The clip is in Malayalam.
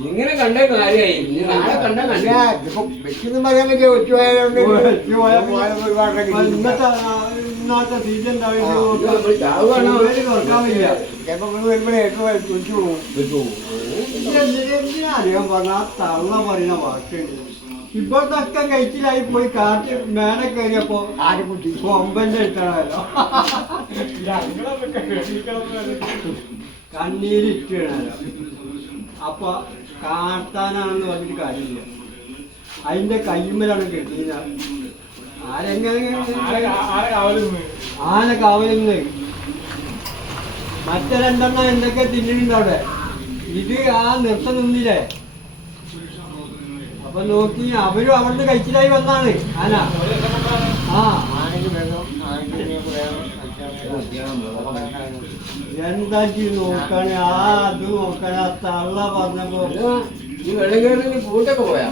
ഇങ്ങനെ കണ്ട കാര്യമായി ഇതിപ്പോ വെച്ചൊന്നും പറയാൻ ഇന്നത്തെ സീസൺ ചിലപ്പോ വരുമ്പോഴേ ഏറ്റവും പോകും അറിയാൻ പറഞ്ഞ? ആ തള്ള പറയുന്ന വാക്കുണ്ട്. ഇപ്പോഴത്തൊക്കെ കഴിച്ചിലായി പോയി കാറ്റ് മേലെ കയറിയപ്പോ ആരും കുട്ടി കൊമ്പന്റെ ഇട്ടാണല്ലോ കണ്ണീരിട്ടാണല്ലോ അപ്പൊ കാട്ടാനാണെന്ന് പറഞ്ഞിട്ട് കാര്യമില്ല. അതിന്റെ കയ്യുമ്മലാണ് കെട്ടിയത്. ആരെങ്ങനെ ആന കാവലിന്ന്. മറ്റേ രണ്ടെണ്ണം എന്തൊക്കെ തിന്നിട്ടുണ്ട് അവിടെ? ഇത് ആ നൃത്തം നിന്നില്ലേ? അപ്പൊ നോക്കി അവരും അവിടുന്ന് കഴിച്ചിലായി വന്നാണ്. ആന. എന്താ നോക്കാണ് ആ അത് നോക്കാണ് ആ തള്ള പറഞ്ഞപ്പോ. ഈ വെള്ളം കയറി പൂട്ടൊക്കെ പോയാ